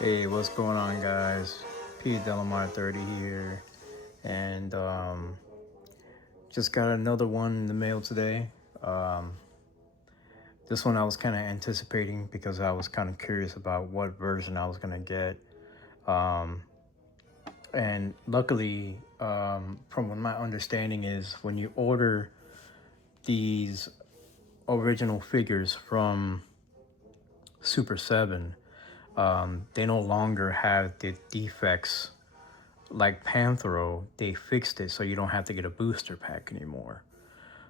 Hey, what's going on, guys? P Delamar 30 here, and just got another one in the mail today. Um, this one I was kind of anticipating because I was kind of curious about what version I was gonna get. Um, and luckily, from what my understanding is, when you order these original figures from Super 7, they no longer have the defects like Panthro. They fixed it so you don't have to get a booster pack anymore.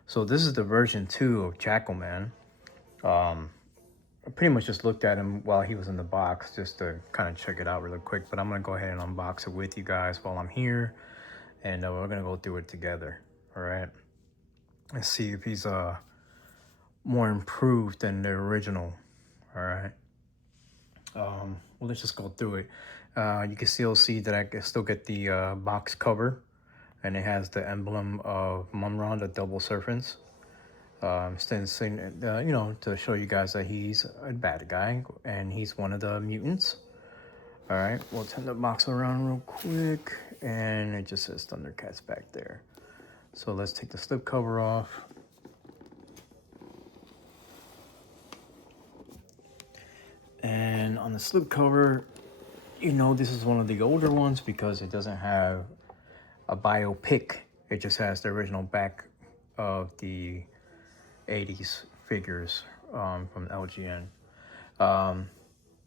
So this is the version 2 of Jackalman. I pretty much just looked at him while he was in the box just to kind of check it out really quick. But I'm going to go ahead and unbox it with you guys while I'm here. And we're going to go through it together. All right. Let's see if he's more improved than the original. All right. Well, let's just go through it. You can still see that I can still get the box cover, and it has the emblem of Mumron, the double serpents. To show you guys that he's a bad guy and he's one of the mutants. All right, we'll turn the box around real quick, and it just says Thundercats back there. So let's take the slip cover off. And on the slip cover, this is one of the older ones because it doesn't have a biopic. It just has the original back of the 80s figures from LGN. And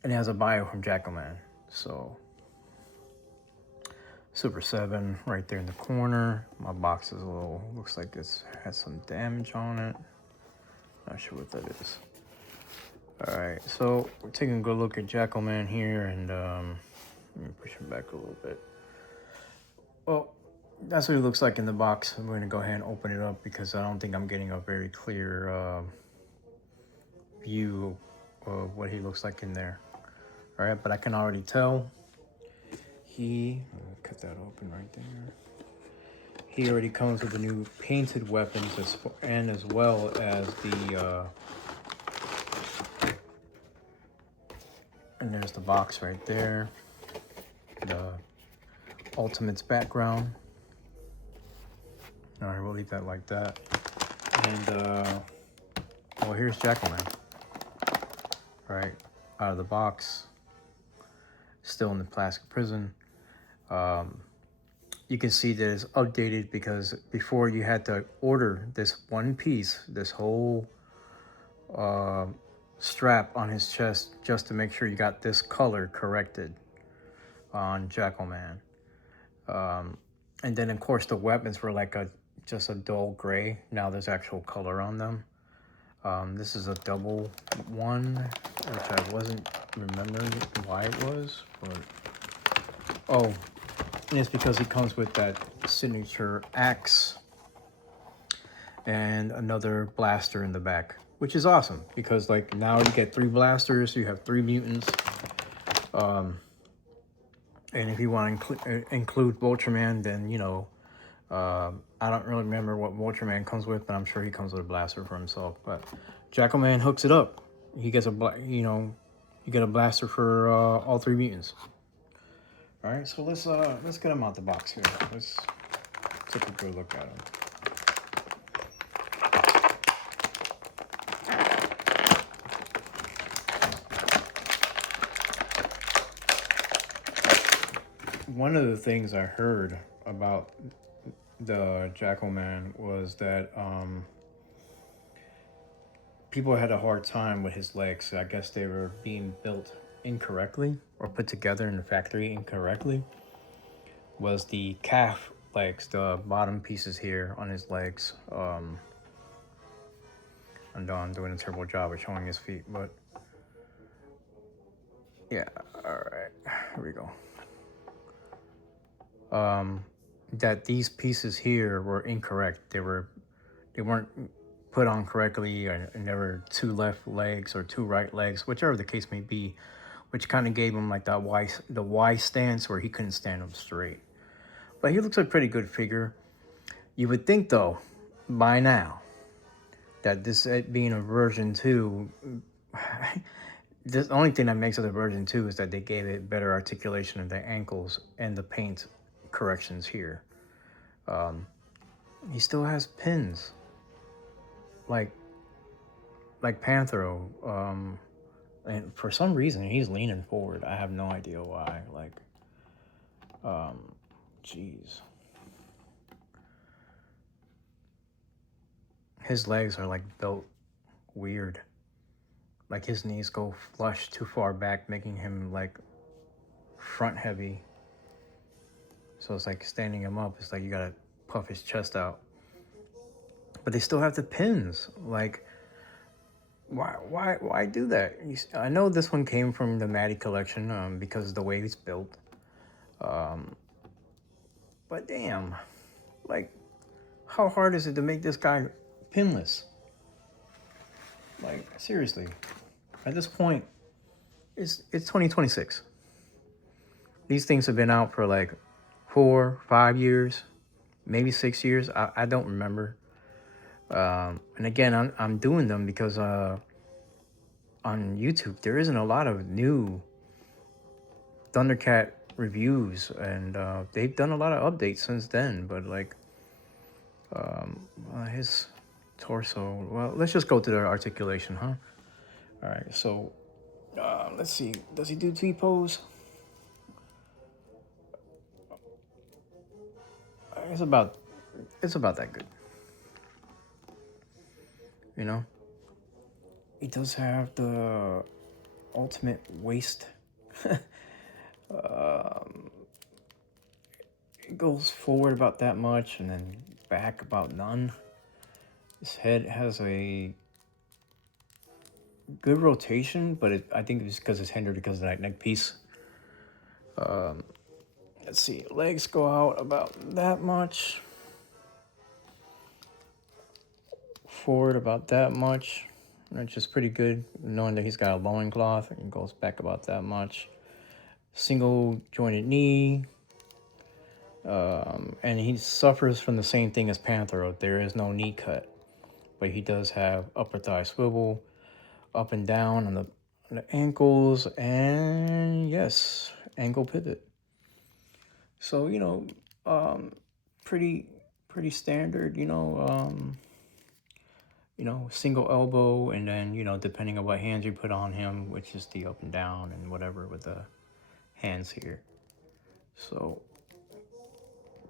it has a bio from Jackalman. So Super 7 right there in the corner. My box is looks like it's has some damage on it. Not sure what that is. All right, so we're taking a good look at Jackalman here, and let me push him back a little bit. Well, that's what it looks like in the box. I'm going to go ahead and open it up because I don't think I'm getting a very clear view of what he looks like in there. All right, but I can already tell cut that open right there. He already comes with the new painted weapons as well as and there's the box right there, the Ultimates background. All right, we'll leave that like that. And well, here's Jackalman, right out of the box, still in the plastic prison. You can see that it's updated because before you had to order this one piece, this whole strap on his chest just to make sure you got this color corrected on Jackalman. And then of course the weapons were like just a dull gray. Now there's actual color on them. This is a double one, which I wasn't remembering why it was, but oh, and it's because he comes with that signature axe and another blaster in the back, which is awesome because like now you get 3 blasters, you have 3 mutants. And if you want to include Ultraman, then I don't really remember what Ultraman comes with, but I'm sure he comes with a blaster for himself. But Jackalman hooks it up. He gets you get a blaster for all 3 mutants. All right, so let's get him out the box here. Let's take a good look at him. One of the things I heard about the Jackalman was that people had a hard time with his legs. I guess they were being built incorrectly or put together in the factory incorrectly. Was the calf legs, the bottom pieces here on his legs. I know I'm doing a terrible job of showing his feet, but yeah, all right, here we go. That these pieces here were incorrect. They weren't put on correctly, and there were 2 left legs or 2 right legs, whichever the case may be, which kind of gave him like the Y stance where he couldn't stand up straight. But he looks a pretty good figure. You would think though, by now, that this being a version 2, This the only thing that makes it a version 2 is that they gave it better articulation of the ankles and the paint corrections here. He still has pins, like Panthro. And for some reason he's leaning forward. I have no idea why. Like, jeez. His legs are like built weird. Like his knees go flush too far back, making him like front heavy. So it's like standing him up, it's like you gotta puff his chest out. But they still have the pins. Like, why do that? I know this one came from the Maddie collection because of the way it's built. But damn, like, how hard is it to make this guy pinless? Like, seriously, at this point, it's 2026. These things have been out for like 4, 5 years, maybe 6 years. I don't remember. And again, I'm doing them because on YouTube there isn't a lot of new Thundercat reviews, and they've done a lot of updates since then. But like, his torso. Well, let's just go to the articulation, huh? All right. So let's see. Does he do T-pose? It's about that good. You know, he does have the ultimate waist. It goes forward about that much and then back about none. His head has a good rotation, but I think it's because it's hindered because of that neck piece. Let's see, legs go out about that much. Forward about that much, which is pretty good, knowing that he's got a loincloth. It goes back about that much. Single jointed knee. And he suffers from the same thing as Panthro. There is no knee cut, but he does have upper thigh swivel, up and down on the ankles, and yes, ankle pivot. So, pretty standard, single elbow, and then, depending on what hands you put on him, which is the up and down and whatever with the hands here. So,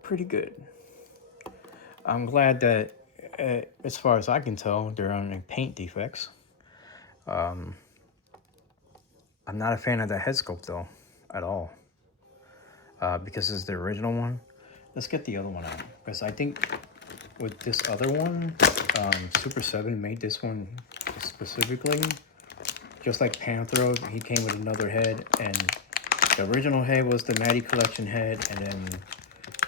pretty good. I'm glad that, as far as I can tell, there aren't any paint defects. I'm not a fan of the head sculpt, though, at all. Because it's the original one. Let's get the other one out. Because I think with this other one, Super7 made this one specifically. Just like Panthro, he came with another head. And the original head was the Maddie Collection head. And then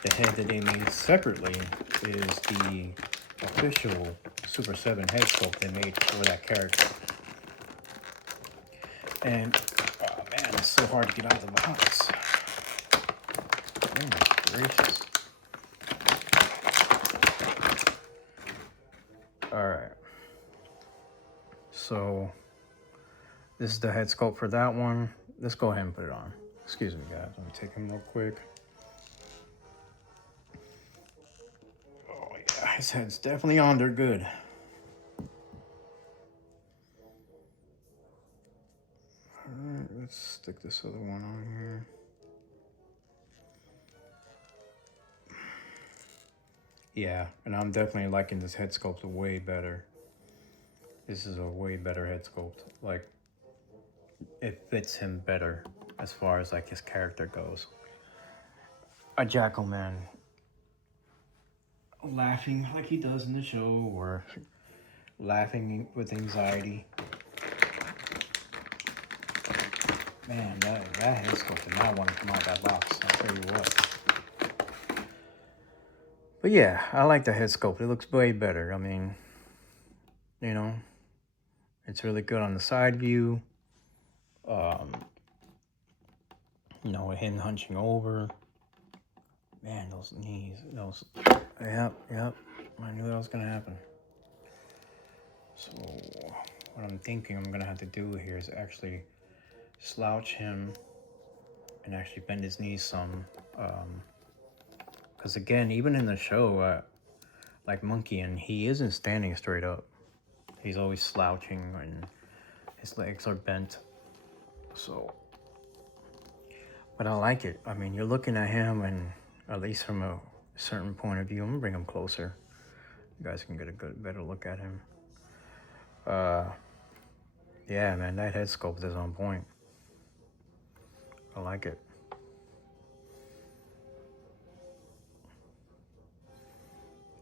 the head that they made separately is the official Super7 head sculpt they made for that character. And, oh man, it's so hard to get out of the box. Oh my gracious. Alright. So, this is the head sculpt for that one. Let's go ahead and put it on. Excuse me, guys. Let me take him real quick. Oh, yeah. His head's definitely on there good. Alright, let's stick this other one on here. Yeah, and I'm definitely liking this head sculpt way better. This is a way better head sculpt. Like, it fits him better as far as like his character goes. A Jackalman laughing like he does in the show, or laughing with anxiety. Man, that head sculpt did not want to come out of that box, I'll tell you what. But yeah, I like the head sculpt. It looks way better. I mean, it's really good on the side view. Him hunching over. Man, those knees, yep. I knew that was gonna happen. So what I'm thinking I'm gonna have to do here is actually slouch him and actually bend his knees some. Because again, even in the show, like Monkey, and he isn't standing straight up. He's always slouching and his legs are bent. So, but I like it. I mean, you're looking at him, and at least from a certain point of view, I'm gonna bring him closer. You guys can get a better look at him. Yeah, man, that head sculpt is on point. I like it.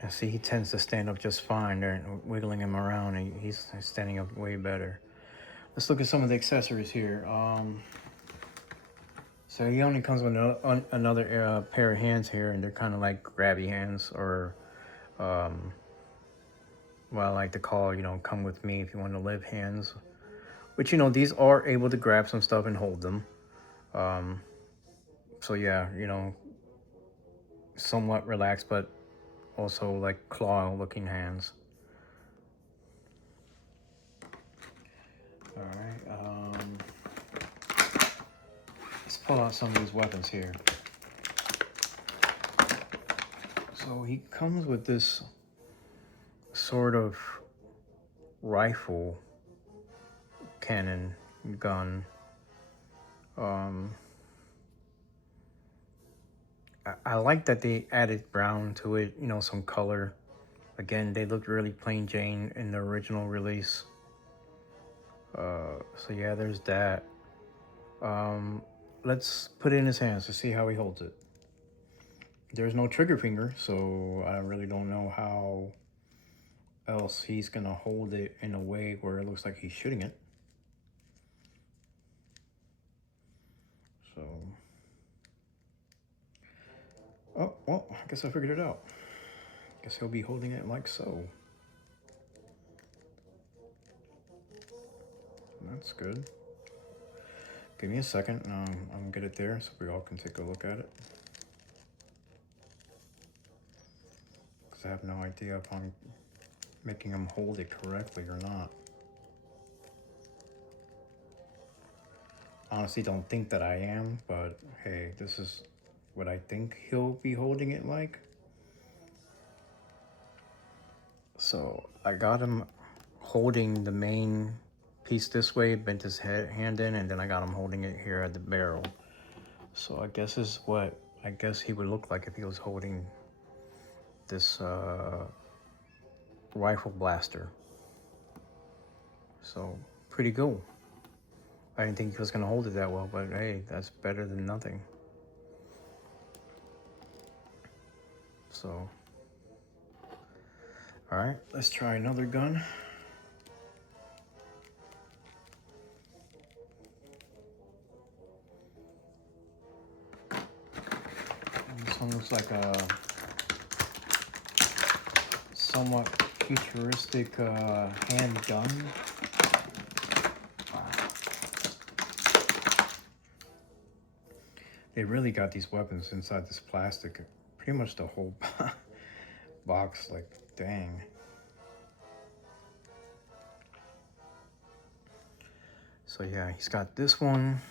And see, he tends to stand up just fine. They're wiggling him around, and he's standing up way better. Let's look at some of the accessories here. So he only comes with another pair of hands here, and they're kind of like grabby hands, or what I like to call, come with me if you want to live hands. Which, these are able to grab some stuff and hold them. So yeah, somewhat relaxed, but also like claw-looking hands. All right. Let's pull out some of these weapons here. So he comes with this sort of rifle cannon gun. I like that they added brown to it, some color. Again, they looked really plain Jane in the original release. So yeah, there's that. Let's put it in his hands to see how he holds it. There's no trigger finger, so I really don't know how else he's gonna hold it in a way where it looks like he's shooting it. So, oh, well, I guess I figured it out. Guess he'll be holding it like so. That's good. Give me a second, I'm gonna get it there so we all can take a look at it. Because I have no idea if I'm making him hold it correctly or not. Honestly, don't think that I am, but hey, this is what I think he'll be holding it like. So I got him holding the main piece this way, bent his hand in, and then I got him holding it here at the barrel. So I guess this is what I guess he would look like if he was holding this rifle blaster. So pretty cool. I didn't think he was gonna hold it that well, but hey, that's better than nothing. So, all right, let's try another gun. And this one looks like a somewhat futuristic handgun. Wow. They really got these weapons inside this plastic. Pretty much the whole box, like, dang. So yeah, he's got this one.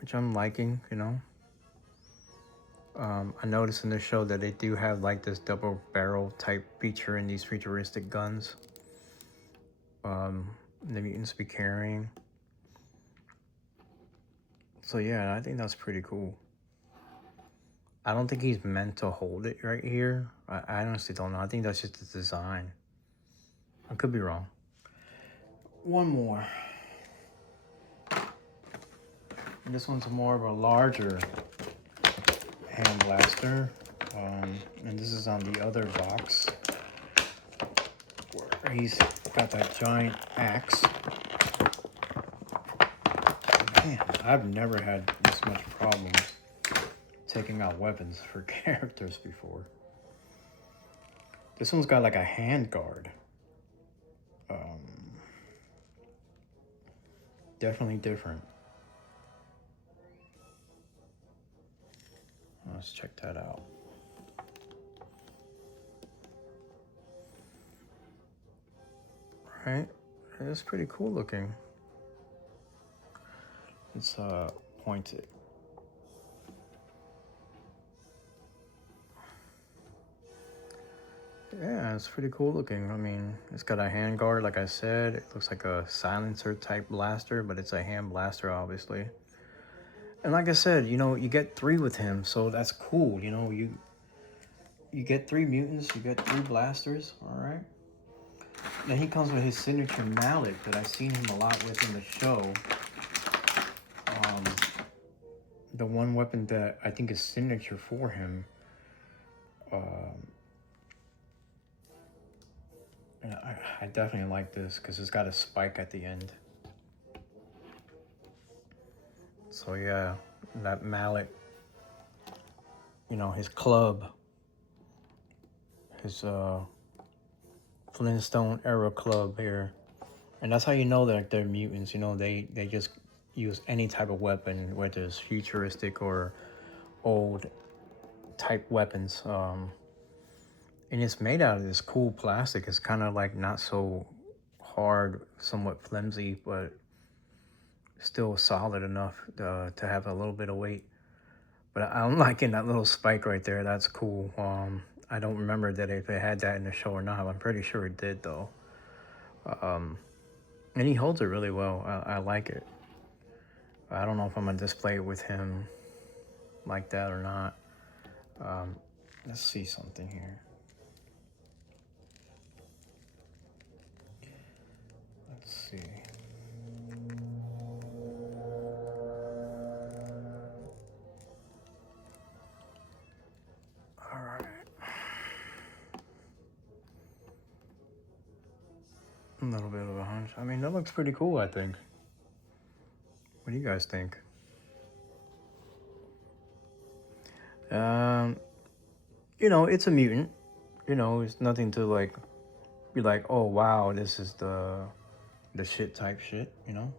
Which I'm liking, I noticed in the show that they do have like this double barrel type feature in these futuristic guns. The mutants be carrying. So yeah, I think that's pretty cool. I don't think he's meant to hold it right here. I honestly don't know. I think that's just the design. I could be wrong. One more. And this one's more of a larger hand blaster. And this is on the other box where he's got that giant axe. Man, I've never had this much problems taking out weapons for characters before. This one's got like a hand guard. Definitely different. Let's check that out. right? It's pretty cool looking. It's pointed. Yeah, it's pretty cool looking. I mean, it's got a hand guard, like I said. It looks like a silencer type blaster, but it's a hand blaster, obviously. And like I said, you know, you get 3 with him, so that's cool. You know, you get 3 mutants, you get 3 blasters, all right? Then he comes with his signature mallet that I've seen him a lot with in the show. The one weapon that I think is signature for him. And I definitely like this because it's got a spike at the end. So yeah, that mallet, you know, his club, his Flintstone era club here. And that's how you know that they're mutants. You know, they just use any type of weapon, whether it's futuristic or old type weapons. And it's made out of this cool plastic. It's kind of like not so hard, somewhat flimsy, but still solid enough to have a little bit of weight. But I'm liking that little spike right there. That's cool. I don't remember that if it had that in the show or not. I'm pretty sure it did though. And he holds it really well. I like it. I don't know if I'm gonna display it with him like that or not. Let's see something here. Let's see. All right. A little bit of a hunch. I mean, that looks pretty cool, I think. What do you guys think? You know, it's a mutant. You know, it's nothing to like be like, oh wow, this is the shit type shit, you know?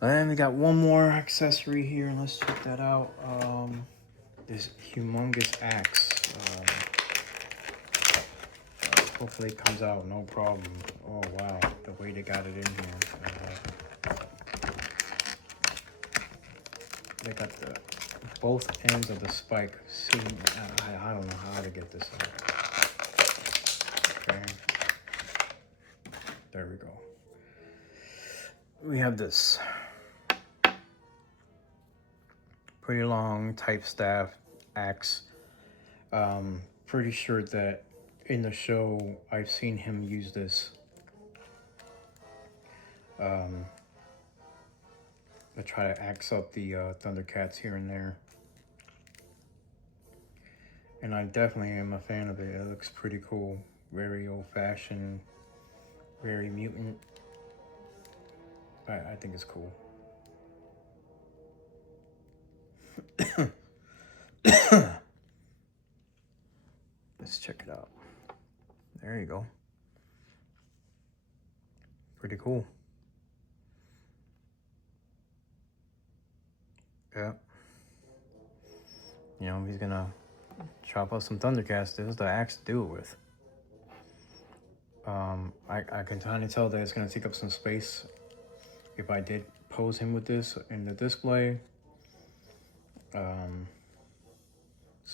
And we got one more accessory here, and let's check that out. This humongous axe. Hopefully it comes out, no problem. Oh wow, the way they got it in here. They got the both ends of the spike sitting. I don't know how to get this out. Okay, there we go. We have this pretty long type staff axe. Pretty sure that in the show I've seen him use this. I try to axe up the Thundercats here and there. And I definitely am a fan of it. It looks pretty cool. Very old-fashioned, very mutant. I think it's cool. Let's check it out. There you go. Pretty cool. Yeah. You know, he's gonna chop up some Thundercats. This is the axe to do it with. I can kind of tell that it's gonna take up some space if I did pose him with this in the display. So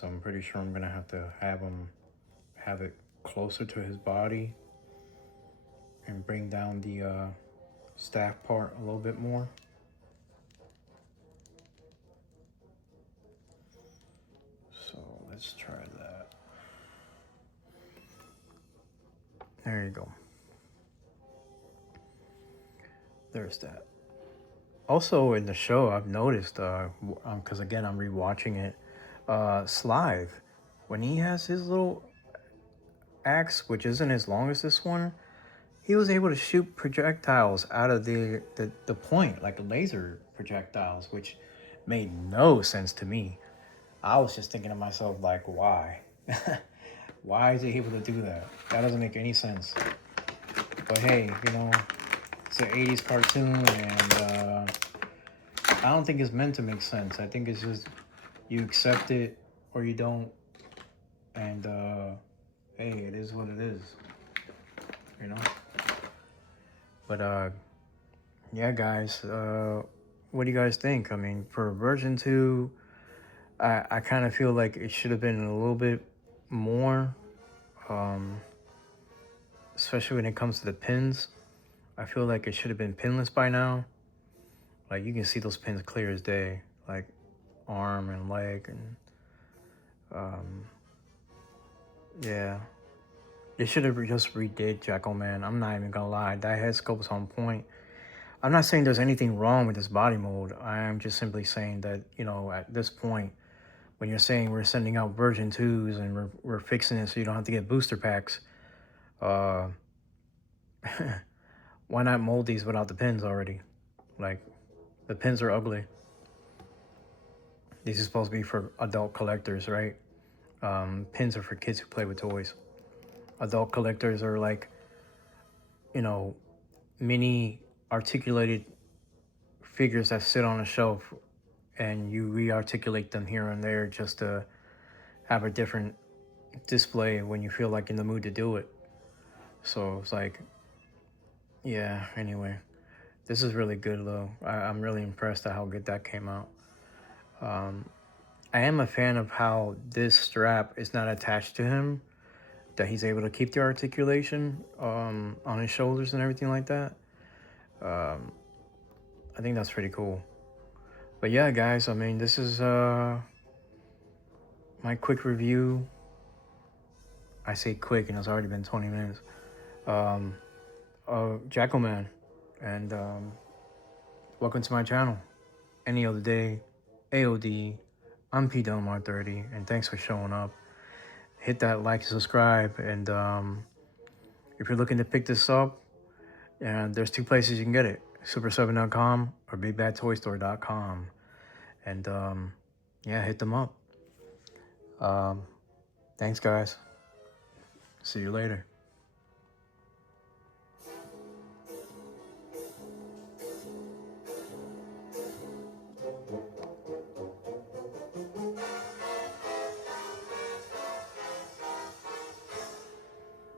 I'm pretty sure I'm gonna have to have it closer to his body and bring down the staff part a little bit more. So let's try that. There you go. There's that. Also in the show, I've noticed, because again, I'm rewatching it, Slive, when he has his little axe, which isn't as long as this one, he was able to shoot projectiles out of the point, like laser projectiles, which made no sense to me. I was just thinking to myself, like, why? Why is he able to do that? That doesn't make any sense. But hey, you know, it's an 80s cartoon, and I don't think it's meant to make sense. I think it's just you accept it or you don't, and hey, it is what it is. But yeah, guys, what do you guys think? I mean, for version 2, I kind of feel like it should have been a little bit more, um, especially when it comes to the pins. I feel like it should have been pinless by now. Like, you can see those pins clear as day, like arm and leg, and yeah. They should have just redid Jackalman. I'm not even gonna lie, that head sculpt is on point. I'm not saying there's anything wrong with this body mold. I am just simply saying that, you know, at this point, when you're saying we're sending out version 2s and we're fixing it so you don't have to get booster packs, uh, why not mold these without the pins already? Like, the pins are ugly. These are supposed to be for adult collectors, right? Pins are for kids who play with toys. Adult collectors are like, you know, mini articulated figures that sit on a shelf and you re-articulate them here and there just to have a different display when you feel like in the mood to do it. So it's like, yeah, anyway, this is really good though. I'm really impressed at how good that came out. I am a fan of how this strap is not attached to him, that he's able to keep the articulation on his shoulders and everything like that. I think that's pretty cool. But yeah, guys, I mean, this is my quick review. I say quick, and it's already been 20 minutes. Jackalman, and welcome to my channel. Any other day, A.O.D. I'm P.Delmar30, and thanks for showing up. Hit that like and subscribe, and if you're looking to pick this up, and there's 2 places you can get it: super7.com or bigbadtoystore.com. And yeah, hit them up. Thanks, guys. See you later.